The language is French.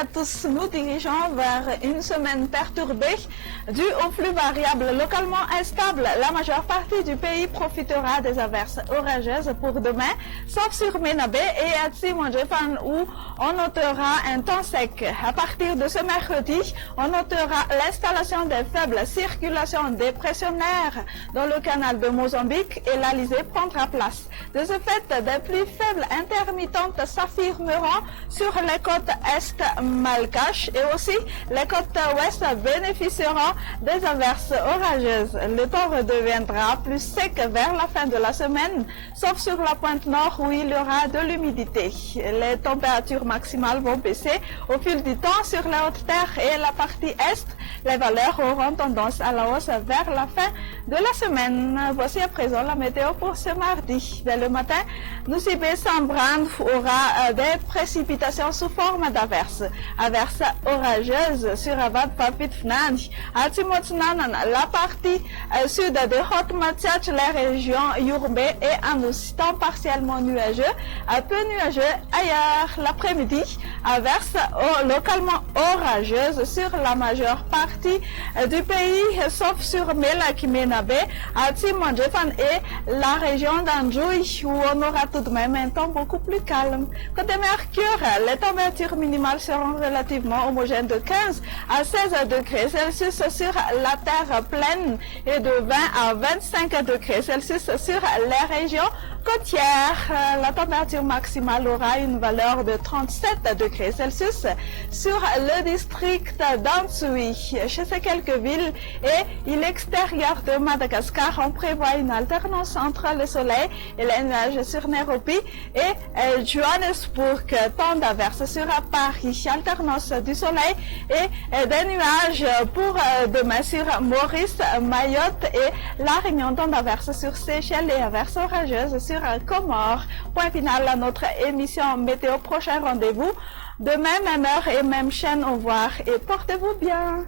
à tous, nous dirigeons vers une semaine perturbée due aux flux variables localement instables. La majeure partie du pays profitera des averses orageuses pour demain, sauf sur Ménabé et à Tsimondjefan où on notera un temps sec. À partir de ce mercredi, on notera l'installation des faibles circulations dépressionnaires dans le canal de Mozambique et l'Alizé prendra place. De ce fait, des pluies faibles intermittentes s'affirmeront sur les côtes est malgaches et aussi les côtes ouest bénéficieront des averses orageuses. Le temps redeviendra plus sec vers la fin de la semaine, sauf sur la pointe nord où il y aura de l'humidité. Les températures maximales vont baisser au fil du temps sur la haute terre et la partie est. Les valeurs auront tendance à la hausse vers la fin de la semaine. Voici à présent la météo pour ce mardi. Dès le matin, Nusibe Sambrand aura des précipitations sous forme d'averses. Averses orageuses sur Avad Papit Fnani. À Timotnanan, la partie sud de Hotmatiach, les régions Yourbe et Anous, temps partiellement nuageux, un peu nuageux ailleurs. L'après-midi, averses localement orageuses sur la majeure partie du pays, sauf sur Melakimenabe, à Timondjefan et la région d'Anjouy, où on aura tout de même un temps beaucoup plus calme. Côté Mercure, les températures minimales seront relativement homogènes de 15 à 16 degrés Celsius sur la terre pleine et de 20 à 25 degrés Celsius sur les régions côtières. La température maximale aura une valeur de 37 degrés Celsius sur le district d'Antsui. Chez ces quelques villes et l'extérieur de Madagascar, on prévoit une alternance entre le soleil et les nuages sur Nairobi et Johannesburg. Temps d'averses sur Paris, alternance du soleil et des nuages pour demain sur Maurice, Mayotte et La Réunion. Temps d'averses sur Seychelles et averses orageuses sur Comores. Point final à notre émission météo. Prochain rendez-vous demain, même heure et même chaîne. Au revoir et portez-vous bien.